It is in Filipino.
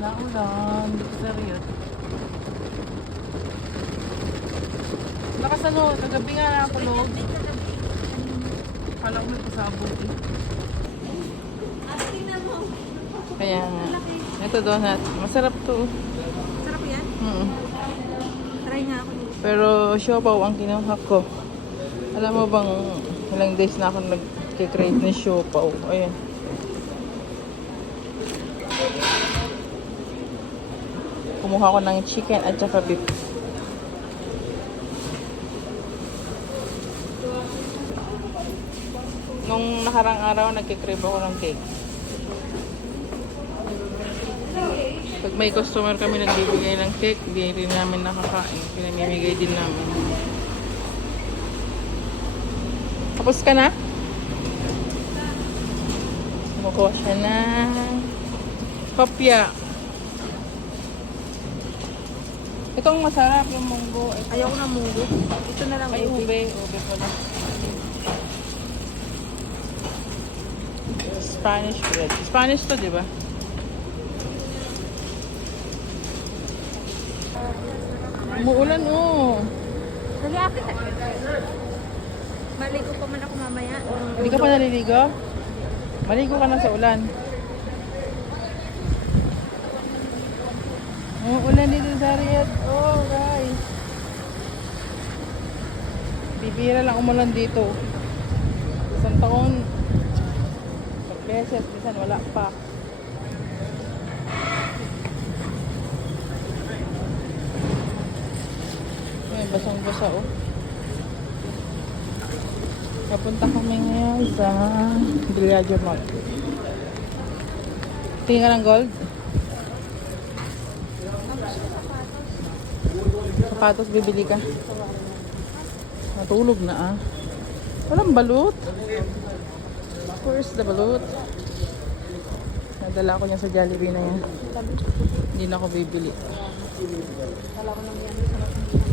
Naulan. Dito sa Riyadh. Lakas ano, kagabi nga nakatulog. Kala ko may pasabog eh. Kaya nga. Ito donut. Masarap to. Sarap yan? Try nga ako dito. Pero siopaw ang kinuha ko. Alam mo bang ilang days na ako nag-crave ng siopaw. Ayan. Kumuha ko ng chicken at saka beef. Nung nakarang araw, nagkikrave ako ng cake. Pag may customer kami nagbibigay ng cake, hindi rin namin nakakain. Pinamimigay din namin. Tapos ka na? Kumukuha siya ng kopya. Itong masarap yung munggo. Ayoko na munggo. Ito na lang. Ay, ube. Ube pala. Spanish bread. Spanish to, di ba? Umuulan, oh. Dali ate. Maligo pa man ako mamaya. Hindi ka pa naliligo? Maligo ka na sa ulan. Umuulan dito sa Riyadh. Oh, guys. Bibira lang umulan dito. Isang taon. Beses, minsan wala pa. Ay, basang-basa oh. Papunta kami ngayon sa Villaggio Mall. Tingin ka ng gold? Sapatos, bibili ka. Natulog na ah. Walang balut. Where's the balut? Nadala ko niya sa Jollibee na yan. Hindi na ako bibili. Wala ko nang yan.